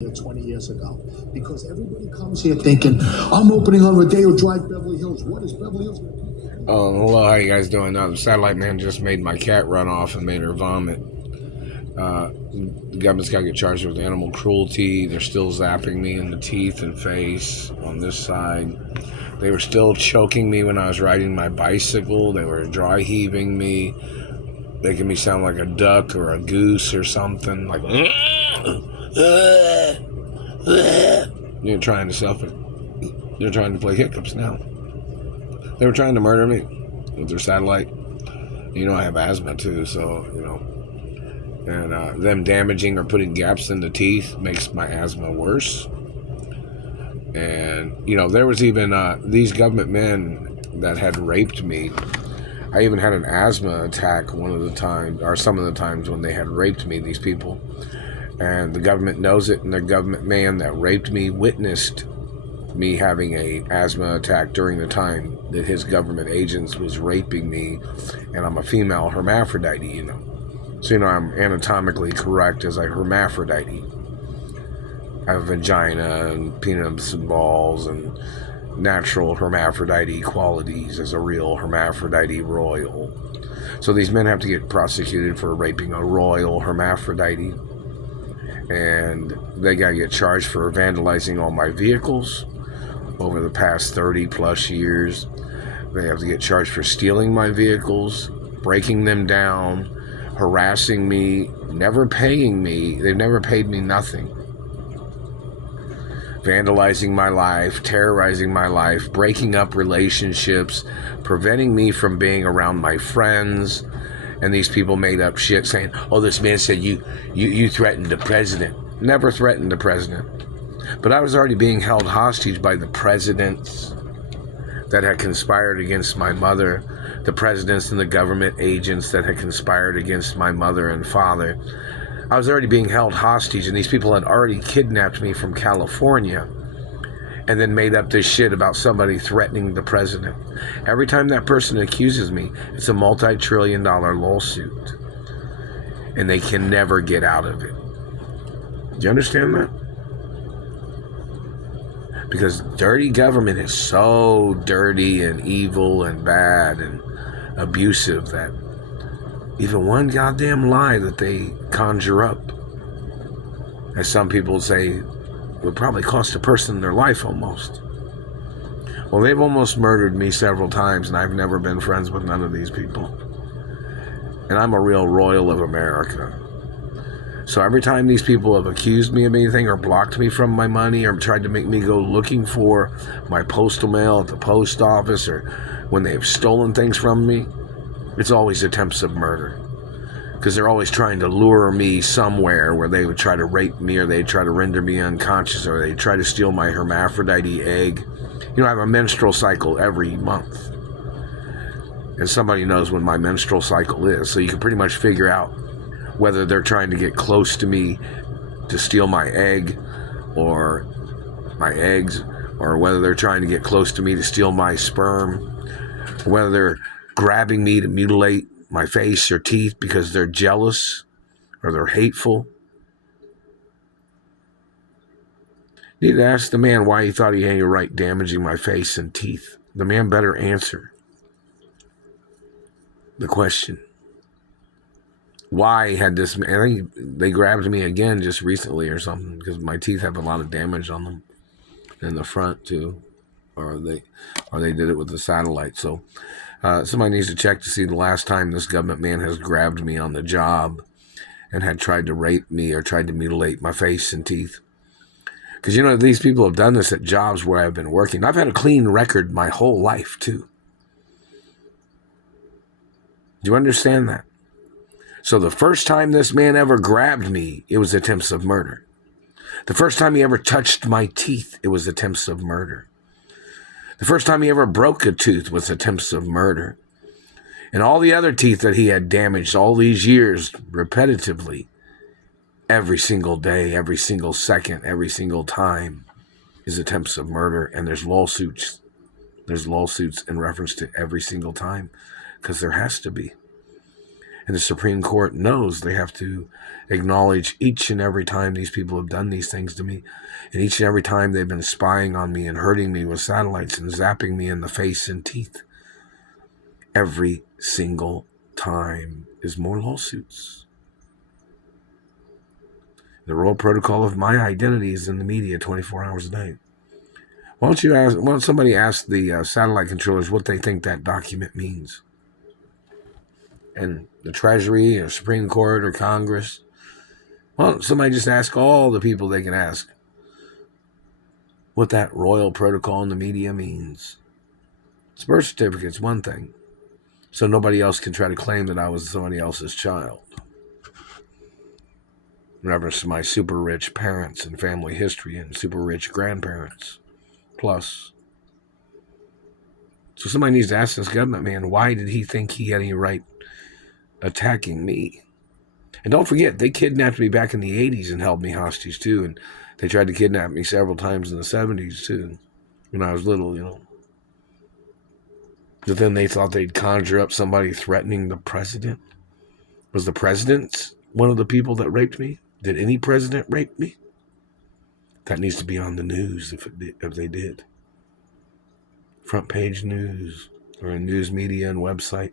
here 20 years ago, because everybody comes here thinking, I'm opening on Rodeo Drive, Beverly Hills. What is Beverly Hills going to do? Oh, hello, how you guys doing? The satellite man just made my cat run off and made her vomit. The government's got to get charged with animal cruelty. They're still zapping me in the teeth and face on this side. They were still choking me when I was riding my bicycle. They were dry heaving me, making me sound like a duck or a goose or something. Like, you're trying to suffer. They're trying to play hiccups now. They were trying to murder me with their satellite. I have asthma too, so, and them damaging or putting gaps in the teeth makes my asthma worse. And, there was even these government men that had raped me. I even had an asthma attack one of the times, or some of the times when they had raped me, these people. And the government knows it, and the government man that raped me witnessed me having a asthma attack during the time that his government agents was raping me, and I'm a female hermaphrodite, So, I'm anatomically correct as a hermaphrodite. I have a vagina and penis and balls and natural hermaphrodite qualities as a real hermaphrodite royal. So these men have to get prosecuted for raping a royal hermaphrodite, and they got to get charged for vandalizing all my vehicles over the past 30 plus years. They have to get charged for stealing my vehicles, breaking them down, harassing me, never paying me. They've never paid me nothing. Vandalizing my life, terrorizing my life, breaking up relationships, preventing me from being around my friends. And these people made up shit saying, oh, this man said you threatened the president. Never threatened the president. But I was already being held hostage by the presidents that had conspired against my mother, the presidents and the government agents that had conspired against my mother and father. I was already being held hostage, and these people had already kidnapped me from California and then made up this shit about somebody threatening the president. Every time that person accuses me, it's a multi-trillion-dollar lawsuit, and they can never get out of it. Do you understand that? Because dirty government is so dirty and evil and bad and abusive that even one goddamn lie that they conjure up, as some people say, would probably cost a person their life almost. Well, they've almost murdered me several times, and I've never been friends with none of these people. And I'm a real royal of America. So every time these people have accused me of anything or blocked me from my money or tried to make me go looking for my postal mail at the post office, or when they've stolen things from me, it's always attempts of murder. Because they're always trying to lure me somewhere where they would try to rape me, or they'd try to render me unconscious, or they'd try to steal my hermaphrodite egg. I have a menstrual cycle every month. And somebody knows when my menstrual cycle is, so you can pretty much figure out whether they're trying to get close to me to steal my egg or my eggs, or whether they're trying to get close to me to steal my sperm, or whether they're grabbing me to mutilate my face or teeth because they're jealous or they're hateful. You need to ask the man why he thought he had any right damaging my face and teeth. The man better answer the question. Why had this? I think they grabbed me again just recently or something, because my teeth have a lot of damage on them in the front too, or they did it with the satellite. So somebody needs to check to see the last time this government man has grabbed me on the job and had tried to rape me or tried to mutilate my face and teeth. Because these people have done this at jobs where I've been working. I've had a clean record my whole life too. Do you understand that? So the first time this man ever grabbed me, it was attempts of murder. The first time he ever touched my teeth, it was attempts of murder. The first time he ever broke a tooth was attempts of murder. And all the other teeth that he had damaged all these years repetitively, every single day, every single second, every single time, is attempts of murder. And there's lawsuits. There's lawsuits in reference to every single time, because there has to be. And the Supreme Court knows they have to acknowledge each and every time these people have done these things to me. And each and every time they've been spying on me and hurting me with satellites and zapping me in the face and teeth. Every single time is more lawsuits. The Royal Protocol of My Identity is in the media 24 hours a day. Why don't somebody ask the satellite controllers what they think that document means? And the Treasury or Supreme Court or Congress. Why don't somebody just ask all the people they can ask what that Royal Protocol in the media means? It's birth certificate's one thing. So nobody else can try to claim that I was somebody else's child. In reference to my super rich parents and family history and super rich grandparents. Plus. So somebody needs to ask this government man, why did he think he had any right attacking me? And don't forget, they kidnapped me back in the 80s and held me hostage too. And they tried to kidnap me several times in the 70s too, when I was little, you know. But then they thought they'd conjure up somebody threatening the president. Was the president one of the people that raped me? Did any president rape me? That needs to be on the news if they did. Front page news or in news media and website.